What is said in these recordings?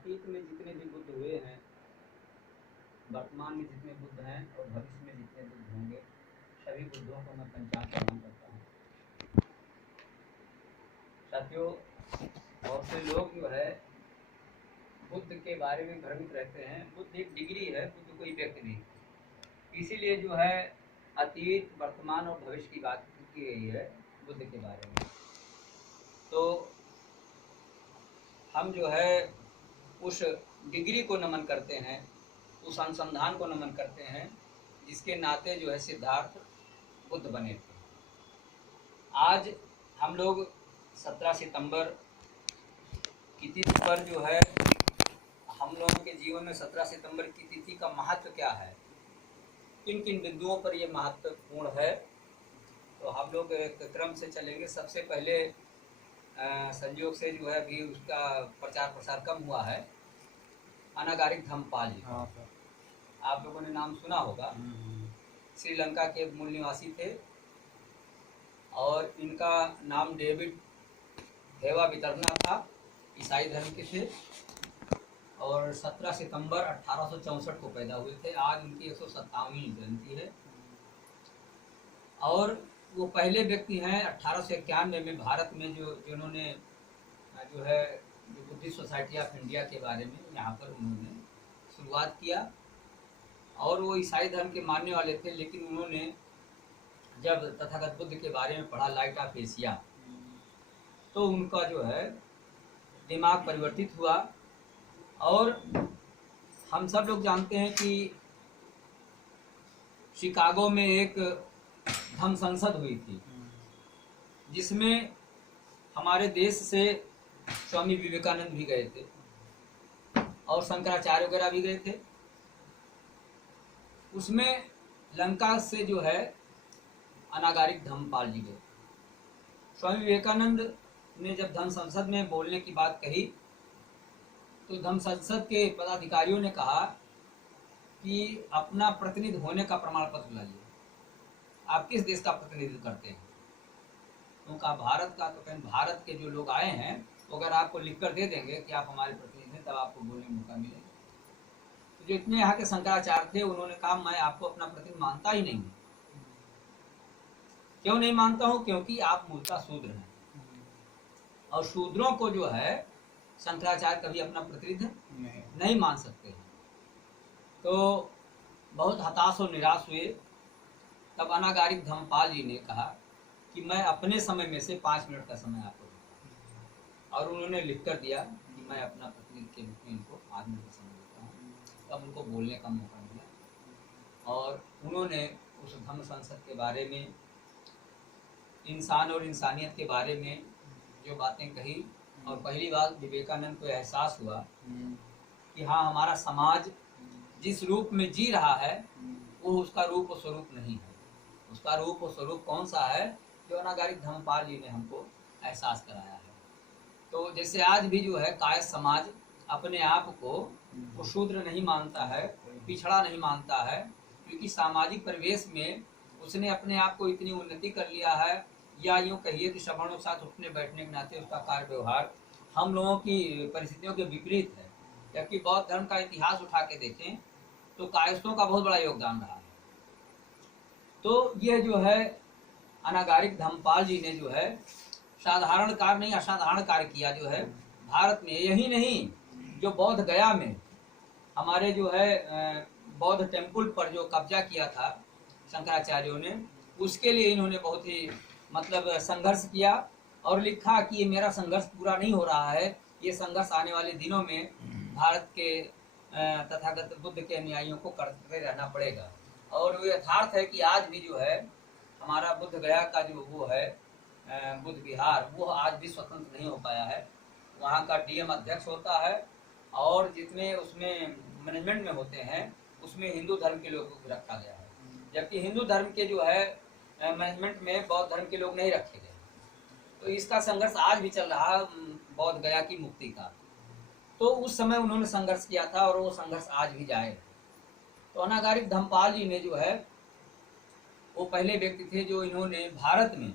अतीत में जितने भी बुद्ध हुए हैं, वर्तमान में जितने बुद्ध हैं और भविष्य में जितने बुद्ध होंगे, सभी बुद्धों को मैं पंचांग प्रदान करता हूँ। साथियों, बहुत से लोग जो है बुद्ध के बारे में भ्रमित रहते हैं। बुद्ध एक डिग्री है, बुद्ध कोई व्यक्ति नहीं। इसीलिए जो है अतीत, वर्तमान और भविष्य की बात की गई है बुद्ध के बारे में। तो हम जो है उस डिग्री को नमन करते हैं, उस अनुसंधान को नमन करते हैं जिसके नाते जो है सिद्धार्थ बुद्ध बने थे। आज हम लोग 17 सितंबर की तिथि पर जो है हम लोगों के जीवन में 17 सितंबर की तिथि का महत्व क्या है, किन किन बिंदुओं पर ये महत्वपूर्ण है, तो हम लोग एक क्रम से चलेंगे। सबसे पहले संयोग से जो है अभी उसका प्रचार प्रसार कम हुआ है, अनागारिक धम्मपाल जी। हाँ, आप लोगों ने नाम सुना होगा। श्रीलंका के मूल निवासी थे और इनका नाम डेविड हेवा वितरना था, ईसाई धर्म के थे और 17 सितंबर 1864 को पैदा हुए थे। आज उनकी 157वीं जयंती है और वो पहले व्यक्ति हैं 1891 में भारत में जिन्होंने जो है जो बुद्धिस्ट सोसाइटी ऑफ इंडिया के बारे में यहाँ पर उन्होंने शुरुआत किया। और वो ईसाई धर्म के मानने वाले थे, लेकिन उन्होंने जब तथागत बुद्ध के बारे में पढ़ा, लाइट ऑफ एशिया, तो उनका जो है दिमाग परिवर्तित हुआ। और हम सब लोग जानते हैं कि शिकागो में एक धम्म संसद हुई थी जिसमें हमारे देश से स्वामी विवेकानंद भी गए थे और शंकराचार्य वगैरह भी गए थे। उसमें लंका से जो है अनागारिक धम्मपाल जी गए। स्वामी विवेकानंद ने जब धम्म संसद में बोलने की बात कही तो धम्म संसद के पदाधिकारियों ने कहा कि अपना प्रतिनिधि होने का प्रमाण पत्र लाइए, आप किस देश का प्रतिनिधित्व करते हैं। तो कहा भारत का। तो कहीं भारत के जो लोग आए हैं तो अगर आपको लिखकर दे देंगे कि आप हमारे प्रतिनिधि हैं, तब आपको बोलने का मौका मिलेगा। तो जो इतने यहाँ के शंकराचार्य थे उन्होंने कहा मैं आपको अपना प्रतिनिधि मानता ही नहीं। क्यों नहीं मानता हूँ? क्योंकि आप मूलतः शूद्र हैं और शूद्रों को जो है शंकराचार्य कभी अपना प्रतिनिधि नहीं मान सकते हैं। तो बहुत हताश और निराश हुए। तब अनागारिक धम्मपाल जी ने कहा कि मैं अपने समय में से 5 मिनट का समय आपको देता हूँ, और उन्होंने लिख कर दिया कि मैं अपना प्रतिनिधि के रूप में इनको 5 मिनट का समय देता हूँ। तब उनको बोलने का मौका मिला और उन्होंने उस धम्म संसद के बारे में, इंसान और इंसानियत के बारे में जो बातें कही। और पहली बात विवेकानंद को एहसास हुआ कि हाँ, हमारा समाज जिस रूप में जी रहा है वो उसका रूप और स्वरूप नहीं है। उसका रूप और स्वरूप कौन सा है? जो अनागारिक धम्मपाल जी ने हमको एहसास कराया है। तो जैसे आज भी जो है कायस्थ समाज अपने आप को शूद्र नहीं मानता है, पिछड़ा नहीं मानता है, क्योंकि सामाजिक परिवेश में उसने अपने आप को इतनी उन्नति कर लिया है, या यूँ कहिए कि सवर्णों के साथ उठने बैठने के नाते उसका कार्य व्यवहार हम लोगों की परिस्थितियों के विपरीत है। जबकि बौद्ध धर्म का इतिहास उठा के देखें तो कायस्थों का बहुत बड़ा योगदान रहा है। तो ये जो है अनागारिक धम्मपाल जी ने जो है साधारण कार्य नहीं, असाधारण कार्य किया। जो है भारत में, यही नहीं, जो बौद्ध गया में हमारे जो है बौद्ध टेम्पल पर जो कब्जा किया था शंकराचार्यों ने, उसके लिए इन्होंने बहुत ही मतलब संघर्ष किया और लिखा कि ये मेरा संघर्ष पूरा नहीं हो रहा है, ये संघर्ष आने वाले दिनों में भारत के तथागत बुद्ध के अनुयायियों को करते रहना पड़ेगा। और वो यथार्थ है कि आज भी जो है हमारा बुद्ध गया का जो वो है बुद्ध विहार, वो आज भी स्वतंत्र नहीं हो पाया है। वहाँ का डीएम अध्यक्ष होता है और जितने उसमें मैनेजमेंट में होते हैं उसमें हिंदू धर्म के लोगों को रखा गया है, जबकि हिंदू धर्म के जो है मैनेजमेंट में बौद्ध धर्म के लोग नहीं रखे गए। तो इसका संघर्ष आज भी चल रहा है बौद्ध गया की मुक्ति का। तो उस समय उन्होंने संघर्ष किया था और वो संघर्ष आज भी जाए। तो अनागारिक धम्मपाल जी ने जो है वो पहले व्यक्ति थे जो इन्होंने भारत में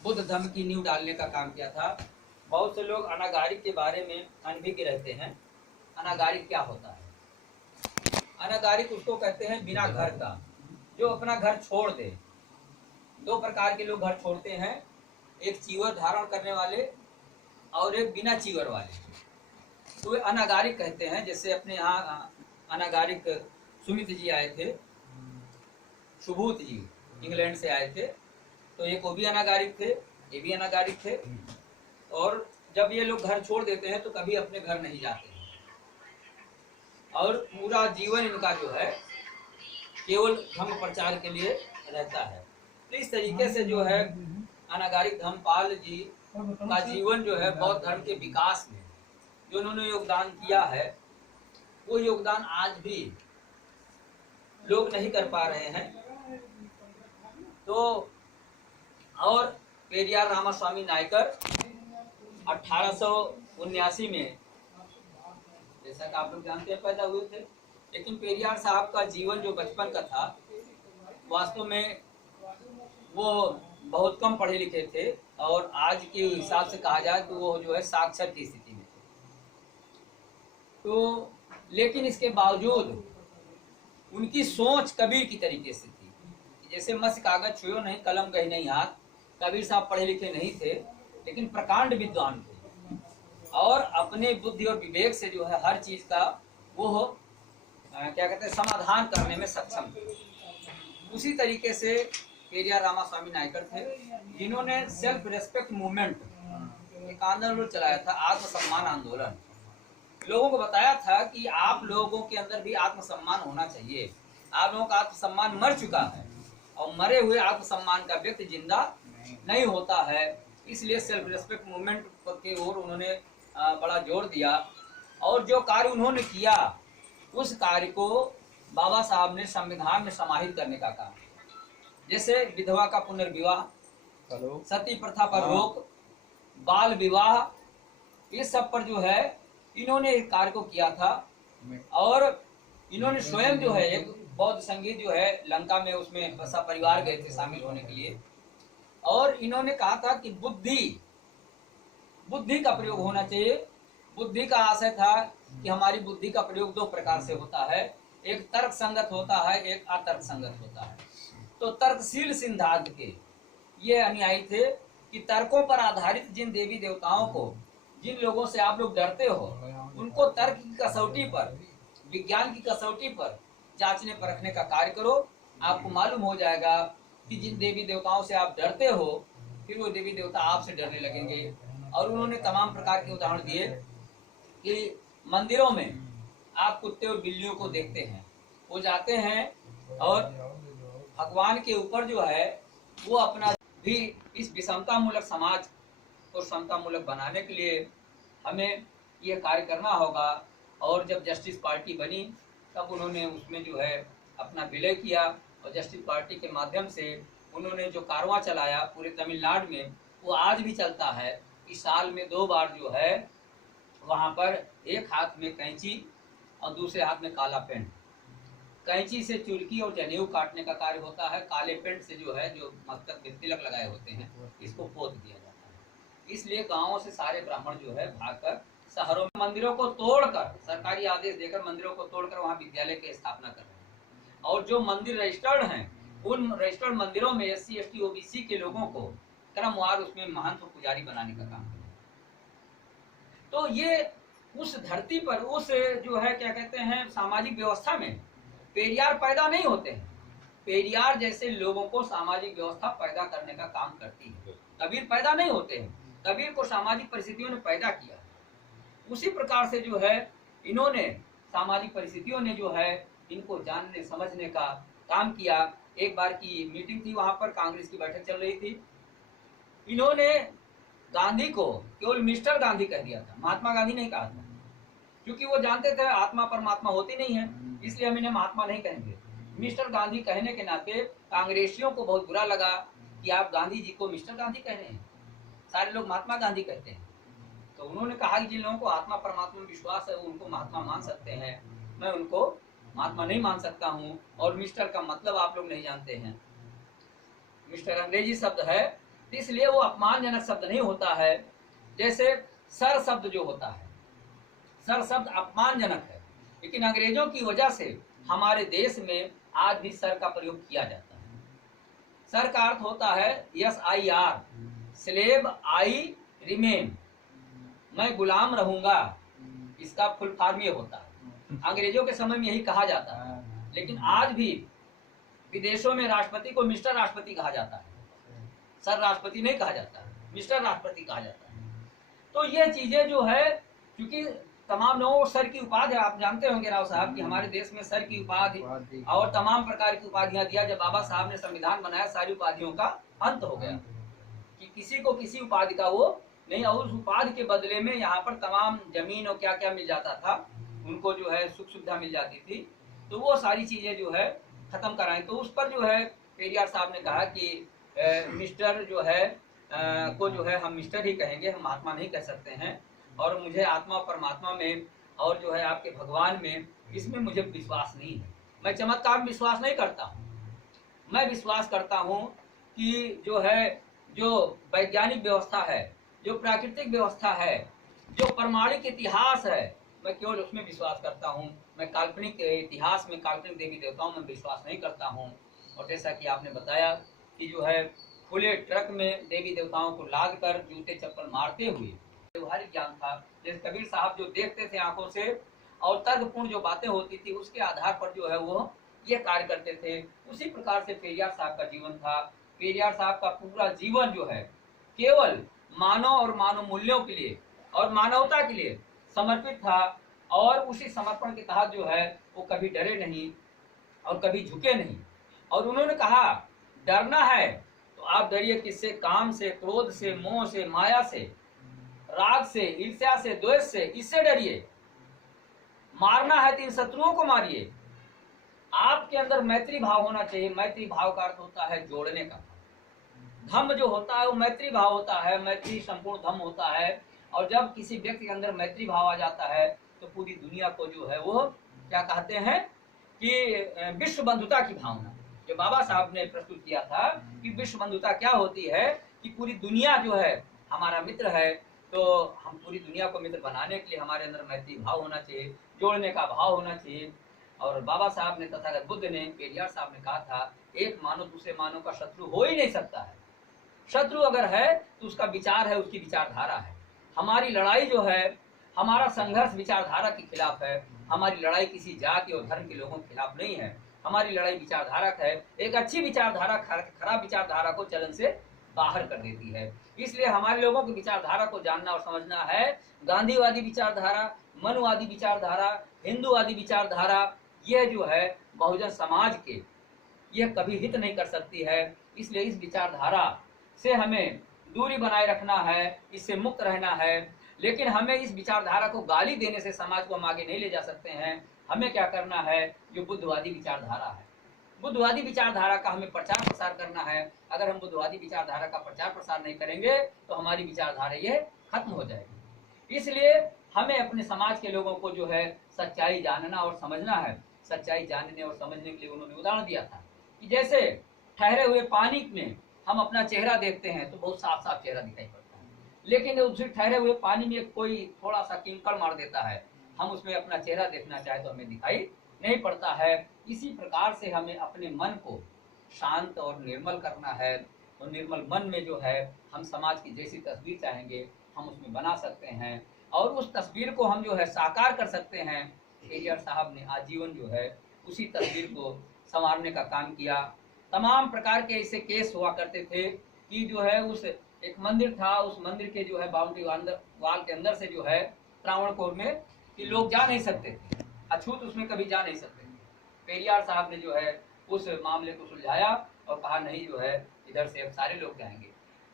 बुद्ध धर्म की नींव डालने का काम किया था। बहुत से लोग अनागारिक के बारे में अनभिज्ञ रहते हैं। अनागारिक क्या होता है। अनागारिक उसको कहते हैं बिना घर का, जो अपना घर छोड़ दे। दो प्रकार के लोग घर छोड़ते हैं, एक चीवर धारण करने वाले और एक बिना चीवर वाले, तो वे अनागारिक कहते हैं। जैसे अपने यहाँ अनागारिक सुमित जी आए थे, सुबूत जी इंग्लैंड से आए थे, तो एक वो भी अनागारिक थे, ये भी अनागारिक थे। और जब ये लोग घर छोड़ देते हैं तो कभी अपने घर नहीं जाते हैं और पूरा जीवन इनका जो है केवल धर्म प्रचार के लिए रहता है। तो इस तरीके से जो है अनागारिक धर्मपाल जी का जीवन जो है बौद्ध धर्म के विकास में जो उन्होंने योगदान किया है, वो योगदान आज भी लोग नहीं कर पा रहे हैं। तो और पेरियार रामास्वामी नायकर 1879 में, जैसा कि आप लोग जानते हैं, पैदा हुए थे। लेकिन पेरियार साहब का जीवन जो बचपन का था, वास्तव में वो बहुत कम पढ़े लिखे थे और आज के हिसाब से कहा जाए तो वो जो है साक्षर की स्थिति में थे। तो लेकिन इसके बावजूद उनकी सोच कबीर की तरीके से थी। जैसे मस कागज छुओ नहीं, कलम गही नहीं हाथ। कबीर साहब पढ़े लिखे नहीं थे, लेकिन प्रकांड विद्वान थे और अपने बुद्धि और विवेक से जो है हर चीज का वो क्या कहते हैं समाधान करने में सक्षम थे। उसी तरीके से पेरियार रामास्वामी नायकर थे, जिन्होंने सेल्फ रेस्पेक्ट मूवमेंट एक आंदोलन चलाया था, आत्मसम्मान आंदोलन। लोगों को बताया था कि आप लोगों के अंदर भी आत्मसम्मान होना चाहिए। आप लोगों का आत्मसम्मान मर चुका है और मरे हुए आत्मसम्मान का व्यक्ति जिंदा नहीं होता है। इसलिए सेल्फ रेस्पेक्ट मूवमेंट के ओर उन्होंने बड़ा जोर दिया और जो कार्य उन्होंने किया उस कार्य को बाबा साहब ने संविधान में समाहित करने का काम। जैसे विधवा का पुनर्विवाह, सती प्रथा पर रोक, बाल विवाह, ये सब पर जो है इन्होंने एक कार्य को किया था। और इन्होंने स्वयं जो है एक बौद्ध संगीत जो है लंका में, उसमें सब परिवार गए थे शामिल होने के लिए। और इन्होंने कहा था कि बुद्धि का प्रयोग होना चाहिए। बुद्धि का आशय था कि हमारी बुद्धि का प्रयोग दो प्रकार से होता है, एक तर्क संगत होता है, एक अतर्क संगत होता है। तो तर्कशील सिद्धांत के ये अनुयायी थे कि तर्कों पर आधारित जिन देवी देवताओं को, जिन लोगों से आप लोग डरते हो, उनको तर्क की कसौटी पर, विज्ञान की कसौटी पर जांचने परखने का कार्य करो। आपको मालूम हो जाएगा कि जिन देवी देवताओं से आप डरते हो, फिर वो देवी देवता आपसे डरने लगेंगे। और उन्होंने तमाम प्रकार के उदाहरण दिए कि मंदिरों में आप कुत्ते और बिल्लियों को देखते हैं, वो जाते हैं और भगवान के ऊपर जो है वो अपना भी इस विषमता मूलक समाज को समता मूलक बनाने के लिए हमें ये कार्य करना होगा। और जब जस्टिस पार्टी बनी तब उन्होंने उसमें जो है अपना विलय किया और जस्टिस पार्टी के माध्यम से उन्होंने जो कारवां चलाया पूरे तमिलनाडु में, वो आज भी चलता है कि साल में 2 बार जो है वहाँ पर एक हाथ में कैंची और दूसरे हाथ में काला पेंट, कैंची से चुरकी और जनेऊ काटने का कार्य होता है, काले पेंट से जो है जो मस्तक में तिलक लगाए होते हैं इसको पोत दिया जाता है। इसलिए गांवों से सारे ब्राह्मण जो है भागकर शहरों में मंदिरों को तोड़कर, सरकारी आदेश देकर मंदिरों को तोड़कर वहाँ विद्यालय की स्थापना कर रहे हैं। और जो मंदिर रजिस्टर्ड हैं, उन रजिस्टर्ड मंदिरों में SC ST OBC के लोगों को क्रमवार उसमें महंत और पुजारी बनाने का काम कर रहे हैं। तो ये उस धरती पर, उस जो है क्या कहते हैं सामाजिक व्यवस्था में पेरियार पैदा नहीं होते हैं। पेरियार जैसे लोगों को सामाजिक व्यवस्था पैदा करने का काम करती है। कबीर पैदा नहीं होते हैं, कबीर को सामाजिक परिस्थितियों ने पैदा किया। उसी प्रकार से जो है इन्होंने सामाजिक परिस्थितियों ने जो है इनको जानने समझने का काम किया। एक बार की मीटिंग थी, वहां पर कांग्रेस की बैठक चल रही थी। इन्होंने गांधी को केवल मिस्टर गांधी कह दिया था, महात्मा गांधी नहीं कहा था, क्योंकि वो जानते थे आत्मा परमात्मा होती नहीं है, इसलिए हम इन्हें महात्मा नहीं कहेंगे। मिस्टर गांधी कहने के नाते कांग्रेसियों को बहुत बुरा लगा कि आप गांधी जी को मिस्टर गांधी कह रहे हैं, सारे लोग महात्मा गांधी कहते हैं। तो उन्होंने कहा कि जिन लोगों को आत्मा परमात्मा में विश्वास है वो उनको महात्मा मान सकते हैं, मैं उनको महात्मा नहीं मान सकता हूँ। और मिस्टर का मतलब आप लोग नहीं जानते हैं, मिस्टर अंग्रेजी शब्द है, इसलिए वो अपमानजनक शब्द नहीं होता है। जैसे सर शब्द जो होता है, सर शब्द अपमानजनक है, लेकिन अंग्रेजों की वजह से हमारे देश में आज भी सर का प्रयोग किया जाता है। सर का अर्थ होता है SIR, स्लेव आई रिमेन, मैं गुलाम रहूंगा, इसका फुल फॉर्म ये होता है। अंग्रेजों के समय में यही कहा जाता है, लेकिन आज भी विदेशों में राष्ट्रपति को मिस्टर राष्ट्रपति कहा जाता है, सर राष्ट्रपति नहीं कहा जाता, मिस्टर राष्ट्रपति कहा जाता है। तो ये चीजें जो है, क्योंकि तमाम लोगों को सर की उपाधि, आप जानते होंगे राव साहब कि हमारे देश में सर की उपाधि और तमाम प्रकार की उपाधियां दिया। जब बाबा साहब ने संविधान बनाया, सारी उपाधियों का अंत हो गया कि किसी को किसी उपाधि का वो नहीं, और उस उपाधि के बदले में यहाँ पर तमाम जमीन और क्या क्या मिल जाता था, उनको जो है सुख सुविधा मिल जाती थी। तो वो सारी चीजें जो है खत्म कराएं। तो उस पर जो है पेरियार साहब ने कहा कि मिस्टर जो है को जो है हम मिस्टर ही कहेंगे, हम महात्मा नहीं कह सकते हैं। और मुझे आत्मा परमात्मा में और जो है आपके भगवान में, इसमें मुझे विश्वास नहीं है। मैं चमत्कार में विश्वास नहीं करता हूँ। मैं विश्वास करता हूँ कि जो है, जो वैज्ञानिक व्यवस्था है, जो प्राकृतिक व्यवस्था है, जो प्रमाणिक इतिहास है, मैं केवल उसमें विश्वास करता हूँ। मैं काल्पनिक इतिहास में काल्पनिक देवी देवताओं में विश्वास नहीं करता हूँ। और जैसा कि आपने बताया कि जो है खुले ट्रक में देवी देवताओं को लाद कर जूते चप्पल मारते हुए व्यवहारिक ज्ञान था। जैसे कबीर साहब जो देखते थे आंखों से और तर्कपूर्ण जो बातें होती थी उसके आधार पर जो है वो ये कार्य करते थे, उसी प्रकार से पेरियार साहब का जीवन था। पेरियार साहब का पूरा जीवन जो है केवल मानव और मानव मूल्यों के लिए और मानवता के लिए समर्पित था। और उसी समर्पण के तहत जो है वो कभी डरे नहीं और कभी झुके नहीं। और उन्होंने कहा डरना है तो आप डरिए किससे? काम से, क्रोध से, मोह से, माया से, राग से, ईर्ष्या से, द्वेष से, इससे डरिए। मारना है तो इन शत्रुओं को मारिए। आपके अंदर मैत्री भाव होना चाहिए। मैत्री भाव का अर्थ होता है जोड़ने का। धम्म जो होता है वो मैत्री भाव होता है, मैत्री संपूर्ण धम्म होता है। और जब किसी व्यक्ति के अंदर मैत्री भाव आ जाता है तो पूरी दुनिया को जो है वो क्या कहते हैं कि विश्व बंधुता की भावना, जो बाबा साहब ने प्रस्तुत किया था कि विश्व बंधुता क्या होती है, कि पूरी दुनिया जो है हमारा मित्र है। तो हम पूरी दुनिया को मित्र बनाने के लिए हमारे अंदर मैत्री भाव होना चाहिए, जोड़ने का भाव होना चाहिए। और बाबा साहब ने, तथागत बुद्ध ने, पेरियार साहब ने कहा था, एक मानव दूसरे मानव का शत्रु हो ही नहीं सकता है। शत्रु अगर है तो उसका विचार है, उसकी विचारधारा है। हमारी लड़ाई जो है, हमारा संघर्ष विचारधारा के खिलाफ है। हमारी लड़ाई किसी जाति और धर्म के लोगों के खिलाफ नहीं है। हमारी लड़ाई विचारधारा है। एक अच्छी विचारधारा खराब विचारधारा को चलन से बाहर कर देती है। इसलिए हमारे लोगों की विचारधारा को जानना और समझना है। गांधीवादी विचारधारा, मनुवादी विचारधारा, हिंदूवादी विचारधारा, यह जो है बहुजन समाज के यह कभी हित नहीं कर सकती है। इसलिए इस विचारधारा से हमें दूरी बनाए रखना है, इससे मुक्त रहना है। लेकिन हमें इस विचारधारा को गाली देने से समाज को हम आगे नहीं ले जा सकते हैं। हमें क्या करना है? जो बुद्धवादी विचारधारा है, बुद्धवादी विचारधारा का हमें प्रचार प्रसार करना है। अगर हम बुद्धवादी विचारधारा का प्रचार प्रसार नहीं करेंगे तो हमारी विचारधारा ये खत्म हो जाएगी। इसलिए हमें अपने समाज के लोगों को जो है सच्चाई जानना और समझना है। सच्चाई जानने और समझने के लिए उन्होंने उदाहरण दिया था कि जैसे ठहरे हुए पानी में हम अपना चेहरा देखते हैं तो बहुत साफ साफ चेहरा दिखाई पड़ता है, लेकिन उस ठहरे हुए पानी में कोई थोड़ा सा कींकड़ मार देता है, हम उसमें अपना चेहरा देखना चाहे तो हमें दिखाई नहीं पड़ता है। इसी प्रकार से हमें अपने मन को शांत और निर्मल करना है। और निर्मल मन में जो है हम समाज की जैसी तस्वीर चाहेंगे हम उसमें बना सकते हैं, और उस तस्वीर को हम जो है साकार कर सकते हैं। पेरियार साहब ने आजीवन जो है उसी तस्वीर को संवारने का काम किया। तमाम प्रकार के ऐसे केस हुआ करते थे कि जो है उस एक मंदिर था, उस मंदिर के जो है बाउंड्री वाल के अंदर से जो है त्रावणकोर में कि लोग जा नहीं सकते थे, अछूत उसमें कभी जा नहीं सकते थे। पेरियार साहब ने जो है उस मामले को सुलझाया और कहा नहीं जो है इधर से अब सारे लोग जाएंगे।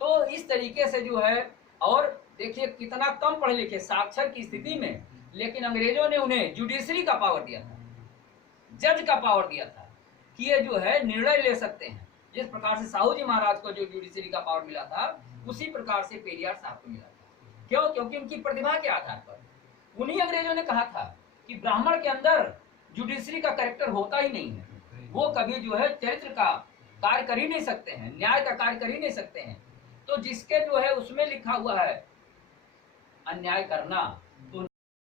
तो इस तरीके से जो है, और देखिए कितना कम पढ़े लिखे साक्षर की स्थिति में, लेकिन अंग्रेजों ने उन्हें जुडिशरी का पावर दिया था, जज का पावर दिया था कि ये जो है निर्णय ले सकते हैं। जिस प्रकार से साहू जी महाराज को जो जुडिशरी का पावर मिला था उसी प्रकार से पेरियार साहब को मिला था। क्यों? क्योंकि उनकी प्रतिभा के आधार पर। उन्हीं अंग्रेजों ने कहा था कि ब्राह्मण के अंदर जुडिशरी का कैरेक्टर होता ही नहीं है, वो कभी जो है चरित्र का कार्य कर ही नहीं सकते हैं, न्याय का कार्य कर ही नहीं सकते हैं। तो जिसके जो है उसमें लिखा हुआ है अन्याय करना, तो